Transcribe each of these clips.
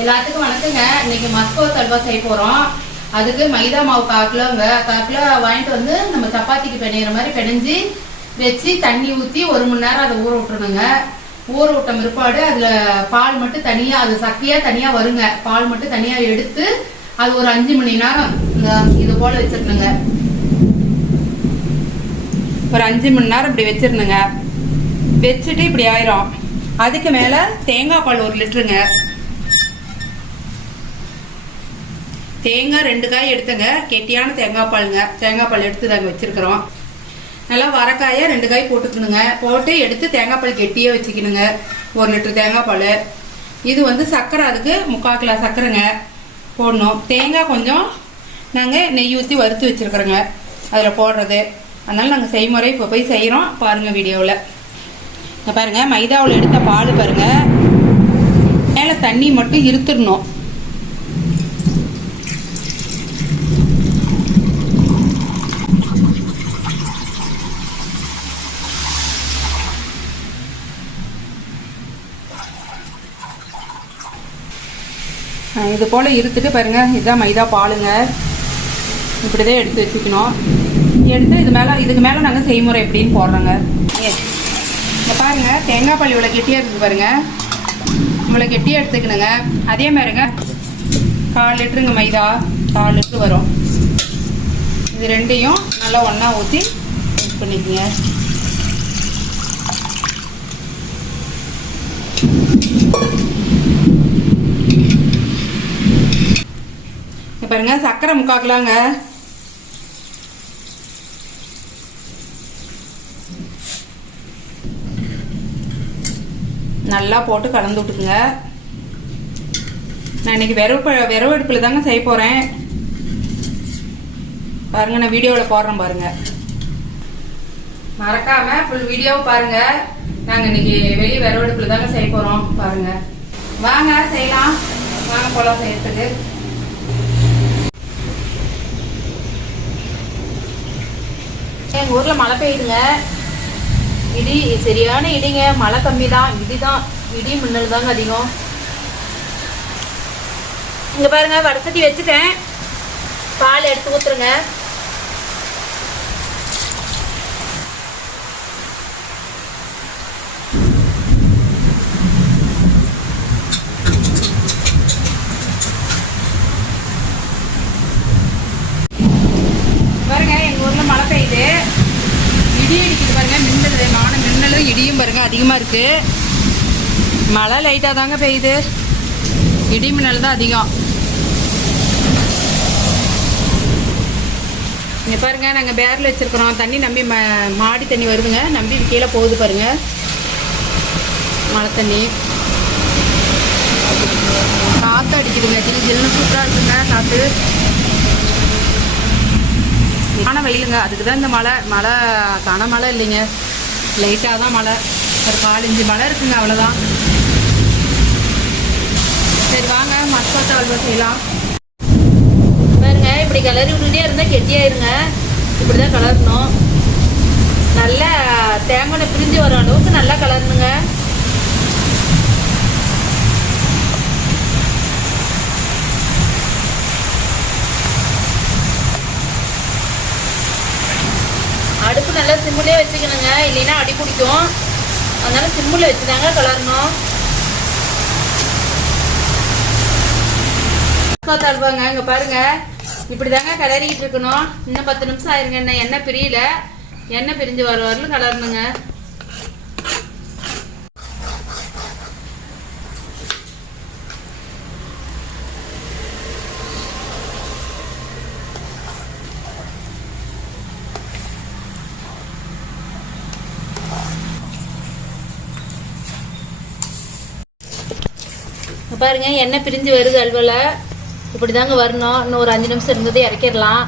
எல்லாத்துக்கும் வணக்கங்க. இன்னைக்கு மஸ்கோ தல்வா செய்ய போறோம். அதுக்கு மைதா மாவு காக்கிலோங்க காக்கிலோ வாங்கிட்டு வந்து நம்ம சப்பாத்திக்கு பிணையிற மாதிரி பிணைஞ்சு வச்சு தண்ணி ஊற்றி ஒரு மணி நேரம் அதை ஊற விட்டுருணுங்க ஊற விட்ட பிற்பாடு அதில் பால் மட்டும் தனியாக அது சக்கையாக தனியாக வருங்க. பால் மட்டும் தனியாக எடுத்து அது ஒரு அஞ்சு மணி நேரம் இந்த இது போல் வச்சிருணுங்க ஒரு அஞ்சு மணி நேரம் இப்படி வச்சிருணுங்க வச்சுட்டு இப்படி ஆயிரும். அதுக்கு மேலே தேங்காய் பால் ஒரு லிட்டருங்க. தேங்காய் ரெண்டு காய் எடுத்தங்க. கெட்டியான தேங்காய் பாலுங்க. தேங்காய் பால் எடுத்து தாங்க வச்சிருக்கிறோம். நல்லா வரக்காயை ரெண்டு காய் போட்டுக்கணுங்க. போட்டு எடுத்து தேங்காய் பால் கெட்டியே வச்சுக்கணுங்க. ஒரு லிட்டர் தேங்காய் பால். இது வந்து சர்க்கரை அதுக்கு முக்கால் கிலோ சர்க்கரைங்க போடணும். தேங்காய் கொஞ்சம் நாங்கள் நெய் ஊற்றி வறுத்து வச்சுருக்குறோங்க. அதில் போடுறது. அதனால் நாங்கள் செய்முறை இப்போ போய் செய்கிறோம் பாருங்கள் வீடியோவில். பாருங்கள் மைதாவில் எடுத்த பால் பாருங்கள் மேலே தண்ணி மட்டும் இருத்துடணும். இது போல் இருத்துட்டு பாருங்க. இதுதான் மைதா பாலுங்க. இப்படி தான் எடுத்து வச்சுக்கணும். எடுத்து இது மேலே இதுக்கு மேலே நாங்கள் செய்முறை எப்படின்னு போடுறோங்க. இந்த பாருங்கள் தேங்காய் பால் இவ்வளோ கெட்டியாக இருக்குது பாருங்கள் இவ்வளோ கெட்டியாக எடுத்துக்கணுங்க. அதே மாதிரிங்க கால் லிட்டருங்க மைதா. கால் லிட்டரு வரும். இது ரெண்டையும் நல்லா ஒன்றா ஊற்றி மிக்ஸ் பண்ணிக்கோங்க. இங்க பாருங்க சர்க்கரை முக்காக்கலாங்க. நல்லா போட்டு கலந்து விட்டுக்குங்க. நான் இன்னைக்கு விரவு ப- விரவு அடுப்பில் தாங்க செய்ய போகிறேன் பாருங்க நான் வீடியோவில் போடுறேன் பாருங்க. மறக்காம ஃபுல் வீடியோவை பாருங்க. நாங்கள் இன்னைக்கு வெளியே விரவு அடுப்பில் தாங்க செய்ய போகிறோம் பாருங்க. வாங்க செய்யலாம். வாங்க போகலாம் செய்யறதுக்கு. எங்கள் ஊரில் மழை பெய்யுதுங்க. இடி சரியான இடிங்க. மழை கம்மி தான் இடி தான் இடி மின்னல் தாங்க அதிகம். இங்கே பாருங்க வடசட்டி வச்சுட்டேன். பால் எடுத்து ஊற்றுருங்க பாருங்க எங்கள் ஊரில் மழை பெய்யுது பாருங்க மின்னல் நானும் மின்னலும் இடியும் பாருங்க அதிகமாக இருக்கு. மழை லைட்டாக தாங்க பெய்யுது. இடி மின்னல் தான் அதிகம். இங்கே பாருங்க நாங்கள் பேரில் வச்சிருக்கிறோம். தண்ணி நம்பி ம மாடி தண்ணி வருதுங்க. நம்பி கீழே போகுது பாருங்க. மழை தண்ணி. காற்று அடிக்குதுங்க. ஜில் ஜில்னு சூப்பராக இருக்குங்க காற்று ஆனால் வெயிலுங்க. அதுக்கு தான் இந்த மழை மழை கன மழை இல்லைங்க. லைட்டாக தான் மழை. ஒரு பாலஞ்சு மழை இருக்குங்க அவ்வளோதான் சரி வாங்க. மஸ்கோட்டா அல்வா செய்யலாம். பாருங்க இப்படி கிளறி விட்டுட்டே இருந்தால் கெட்டியாயிருங்க. இப்படி தான் கலரணும் நல்லா தேங்காய் பிரிஞ்சு வர அளவுக்கு நல்லா கலரணுங்க நல்லா சிம்முலேயே வச்சுக்கணுங்க. இல்லைன்னா அடி பிடிக்கும். அதனால சிம்மில் வச்சு தாங்க கலரணும் தருவாங்க இங்க பாருங்க. இப்படி தாங்க கிளறிக்கிட்டு இருக்கணும். இன்னும் பத்து நிமிஷம் ஆயிருங்க. என்ன எண்ணெய் பிரியல. எண்ணெய் பிரிஞ்சு வர வரலும் கலரணுங்க. பாருங்க எண்ணெய் பிரிஞ்சு வருது அல்வல. இப்படி தாங்க வரணும். இன்னும் ஒரு அஞ்சு நிமிஷம் இருந்தது இறக்கிடலாம்.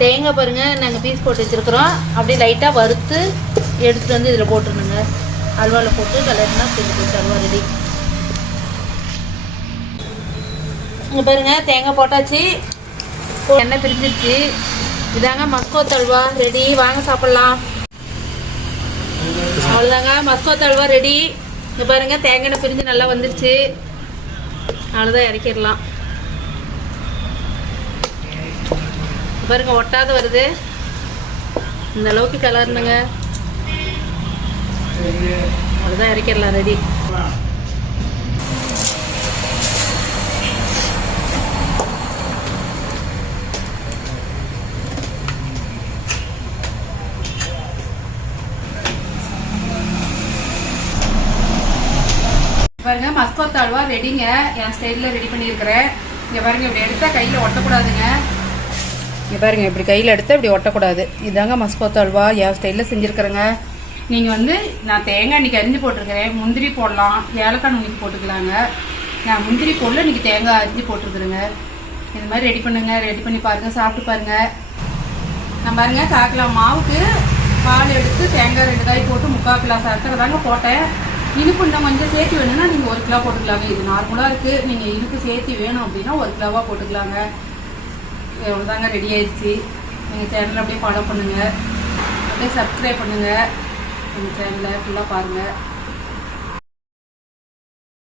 தேங்காய் பாருங்க நாங்கள் பீஸ் போட்டு வச்சிருக்கிறோம். அப்படியே லைட்டாக வறுத்து எடுத்துட்டு வந்து இதில் போட்டுருணுங்க அல்வாவில் போட்டு கலர்னா செஞ்சு போட்டு அல்வா ரெடி இங்கே பாருங்க தேங்காய் போட்டாச்சு. எண்ணெய் பிரிஞ்சிருச்சு. இதாங்க மஸ்கோ அல்வா ரெடி வாங்க சாப்பிட்லாம். அவ்வளோதாங்க மஸ்கோ அல்வா ரெடி இங்கே பாருங்க தேங்காய் எண்ணெய் பிரிஞ்சு நல்லா வந்துருச்சு. அவ்வளோதான் இறக்கிடலாம். பாருங்க ஒட்டாத வருது. இந்த அளவுக்கு கலர்னுங்க அவ்வளோதான் இறக்கிடலாம் ரெடி பாருங்க மஸ்கோத் அல்வா ரெடிங்க என் ஸ்டைலில் ரெடி பண்ணியிருக்கிறேன். இங்கே பாருங்க இப்படி எடுத்தால் கையில் ஒட்டக்கூடாதுங்க. இங்கே பாருங்க இப்படி கையில் எடுத்தால் இப்படி ஒட்டக்கூடாது. இதாங்க மஸ்கோத் அல்வா. என் ஸ்டைலில் செஞ்சுருக்கிறேங்க. நீங்கள் வந்து நான் தேங்காய் இன்னைக்கு அரிஞ்சு போட்டிருக்கிறேன். முந்திரி போடலாம். ஏலக்காய் நுண்ணிக்கு போட்டுக்கலாங்க. நான் முந்திரி போடல இன்னைக்கு தேங்காய் அரிஞ்சு போட்டிருக்கிறேங்க. இது மாதிரி ரெடி பண்ணுங்க. ரெடி பண்ணி பாருங்கள் சாப்பிட்டு பாருங்கள் நான் பாருங்க சாக்கலாம் மாவுக்கு பால் எடுத்து தேங்காய் ரெண்டு காய் போட்டு முக்கால் கிலோ சர்க்கரை தாங்க போட்டேன். இனிப்பு இன்னும் கொஞ்சம் சேர்த்து வேணும்னா நீங்கள் ஒரு கிலோ போட்டுக்கலாங்க. இது நார்மலாக இருக்குது நீங்கள் இனிப்பு சேர்த்து வேணும் அப்படின்னா ஒரு கிலோவாக போட்டுக்கலாங்க. இவ்வளோதாங்க ரெடி ஆயிடுச்சு. எங்கள் சேனலை அப்படியே ஃபாலோ பண்ணுங்கள் அப்படியே சப்ஸ்கிரைப் பண்ணுங்கள் எங்கள் சேனலை ஃபுல்லாக பாருங்கள்